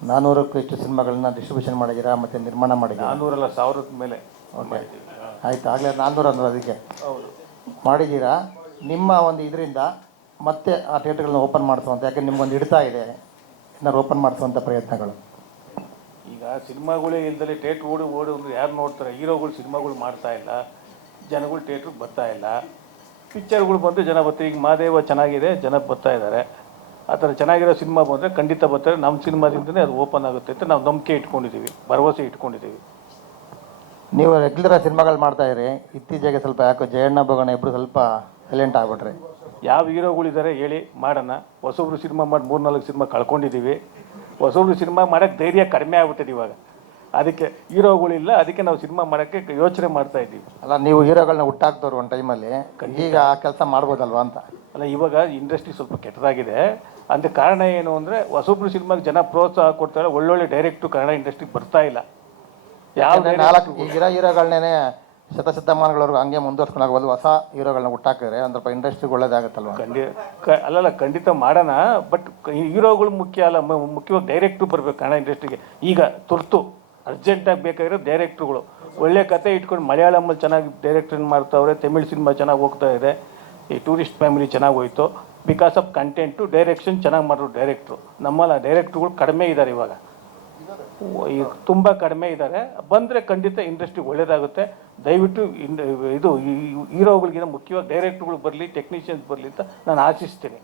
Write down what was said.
400ಕ್ಕೂ ಹೆಚ್ಚು ಸಿನಿಮಾಗಳನ್ನ ಡಿಸ್ಟ್ರಿಬ್ಯೂಷನ್ ಮಾಡಿದ್ದೀರಾ ಮತ್ತು ನಿರ್ಮಾಣ ಮಾಡಿದ್ದೀರಾ? 400 ಅಲ್ಲ, 1000 ಮೇಲೆ. ಓಕೆ, ಆಯಿತು. ಆಗಲೇ 400 ಅಂದ್ರೆ ಅದಕ್ಕೆ ಹೌದು ಮಾಡಿದ್ದೀರಾ. ನಿಮ್ಮ ಒಂದು ಇದರಿಂದ ಮತ್ತೆ ಆ ಥಿಯೇಟ್ರ್ಗಳನ್ನ ಓಪನ್ ಮಾಡಿಸುವಂಥ, ಯಾಕೆ ನಿಮ್ಗೊಂದು ಹಿಡಿತಾ ಇದೆ ಏನಾದ್ರು ಓಪನ್ ಮಾಡಿಸುವಂಥ ಪ್ರಯತ್ನಗಳು? ಈಗ ಸಿನಿಮಾಗಳೇ ಇಲ್ದಲೆ ಥಿಯೇಟ್ರ್ ಓಡಿ ಅಂದ್ರೆ ಯಾರು ನೋಡ್ತಾರೆ? ಹೀರೋಗಳು ಸಿನಿಮಾಗಳು ಮಾಡ್ತಾ ಇಲ್ಲ, ಜನಗಳು ಥಿಯೇಟ್ರಿಗೆ ಬರ್ತಾ ಇಲ್ಲ. ಪಿಕ್ಚರ್ಗಳು ಬಂದು ಜನ ಬರ್ತಾರೆ. ಈಗ ಮಹಾದೇವ ಚೆನ್ನಾಗಿದೆ, ಜನ ಬರ್ತಾ ಇದ್ದಾರೆ. ಆ ಥರ ಚೆನ್ನಾಗಿರೋ ಸಿನಿಮಾ ಬಂದರೆ ಖಂಡಿತ ಬರ್ತಾರೆ. ನಮ್ಮ ಸಿನಿಮಾದಿಂದಲೇ ಅದು ಓಪನ್ ಆಗುತ್ತೆ ಅಂತ ನಾವು ನಂಬಿಕೆ ಇಟ್ಕೊಂಡಿದ್ದೀವಿ, ಭರವಸೆ ಇಟ್ಕೊಂಡಿದ್ದೀವಿ. ನೀವು ರೆಗ್ಯುಲರ್ ಸಿನಿಮಾಗಳು ಮಾಡ್ತಾಯಿದ್ರಿ, ಇತ್ತೀಚೆಗೆ ಸ್ವಲ್ಪ ಯಾಕೋ ಜಯಣ್ಣ ಭಗಣ ಇಬ್ಬರು ಸ್ವಲ್ಪ ಸೈಲೆಂಟ್ ಆಗ್ಬಿಟ್ರಿ. ಯಾವ ಹೀರೋಗಳಿದ್ದಾರೆ ಹೇಳಿ, ಮಾಡೋಣ. ಹೊಸೊಬ್ರು ಸಿನಿಮಾ ಮಾಡಿ 3-4 ಸಿನಿಮಾ ಕಳ್ಕೊಂಡಿದ್ದೀವಿ. ಹೊಸೊಬ್ರು ಸಿನಿಮಾ ಮಾಡೋಕ್ಕೆ ಧೈರ್ಯ ಕಡಿಮೆ ಆಗ್ಬಿಟ್ಟಿದೆ ಇವಾಗ. ಅದಕ್ಕೆ ಹೀರೋಗಳಿಲ್ಲ, ಅದಕ್ಕೆ ನಾವು ಸಿನಿಮಾ ಮಾಡೋಕ್ಕೆ ಯೋಚನೆ ಮಾಡ್ತಾ ಇದ್ದೀವಿ. ಅಲ್ಲ, ನೀವು ಹೀರೋಗಳನ್ನ ಹುಟ್ಟಾಕ್ತವ್ರು ಒಂದು ಟೈಮಲ್ಲಿ, ಈಗ ಆ ಕೆಲಸ ಮಾಡ್ಬೋದಲ್ವಾ ಅಂತ. ಅಲ್ಲ, ಇವಾಗ ಇಂಡಸ್ಟ್ರಿ ಸ್ವಲ್ಪ ಕೆಟ್ಟದಾಗಿದೆ. ಅಂತ ಕಾರಣ ಏನು ಅಂದರೆ, ಹೊಸೊಬ್ರು ಸಿನಿಮಾಗೆ ಜನ ಪ್ರೋತ್ಸಾಹ ಕೊಡ್ತಾರೆ. ಒಳ್ಳೊಳ್ಳೆ ಡೈರೆಕ್ಟ್ರು ಕನ್ನಡ ಇಂಡಸ್ಟ್ರಿಗೆ ಬರ್ತಾ ಇಲ್ಲ. ಯಾವ 4 ಈಗಿರೋ ಹೀರೋಗಳನ್ನೇ ಶತಮಾನಗಳವರೆಗೂ ಹಂಗೆ ಮುಂದುವರ್ಸ್ಕೊಂಡು ಆಗ್ಬೋದು. ಹೊಸ ಹೀರೋಗಳನ್ನ ಹುಟ್ಟಾಕಿದ್ರೆ ಒಂದು ಸ್ವಲ್ಪ ಇಂಡಸ್ಟ್ರಿಗೆ ಒಳ್ಳೇದಾಗುತ್ತಲ್ವ? ಅಲ್ಲಲ್ಲ, ಖಂಡಿತ ಮಾಡೋಣ. ಬಟ್ ಹೀರೋಗಳು ಮುಖ್ಯ ಅಲ್ಲ, ಮುಖ್ಯವಾಗಿ ಡೈರೆಕ್ಟ್ರು ಬರಬೇಕು ಕನ್ನಡ ಇಂಡಸ್ಟ್ರಿಗೆ. ಈಗ ತುರ್ತು ಅರ್ಜೆಂಟಾಗಿ ಬೇಕಾಗಿರೋ ಡೈರೆಕ್ಟ್ರುಗಳು. ಒಳ್ಳೆ ಕತೆ ಇಟ್ಕೊಂಡು ಮಲಯಾಳಮಲ್ಲಿ ಚೆನ್ನಾಗಿ ಡೈರೆಕ್ಟ್ರನ್ನ ಮಾಡ್ತಾವ್ರೆ. ತಮಿಳ್ ಸಿನಿಮಾ ಚೆನ್ನಾಗಿ ಹೋಗ್ತಾ ಇದೆ. ಈ ಟೂರಿಸ್ಟ್ ಫ್ಯಾಮಿಲಿ ಚೆನ್ನಾಗಿ ಹೋಯ್ತು. ಬಿಕಾಸ್ ಆಫ್ ಕಂಟೆಂಟು, ಡೈರೆಕ್ಷನ್ ಚೆನ್ನಾಗಿ ಮಾಡೋರು ಡೈರೆಕ್ಟ್ರು. ನಮ್ಮಲ್ಲಿ ಡೈರೆಕ್ಟ್ರುಗಳು ಕಡಿಮೆ ಇದ್ದಾರೆ ಇವಾಗ, ಈಗ ತುಂಬ ಕಡಿಮೆ ಇದ್ದಾರೆ. ಬಂದರೆ ಖಂಡಿತ ಇಂಡಸ್ಟ್ರಿಗೆ ಒಳ್ಳೆಯದಾಗುತ್ತೆ. ದಯವಿಟ್ಟು ಇದು ಹೀರೋಗಳಿಗಿಂತ ಮುಖ್ಯವಾಗಿ ಡೈರೆಕ್ಟ್ರುಗಳು ಬರಲಿ, ಟೆಕ್ನಿಷಿಯನ್ಸ್ ಬರಲಿ ಅಂತ ನಾನು ಆಶಿಸ್ತೀನಿ.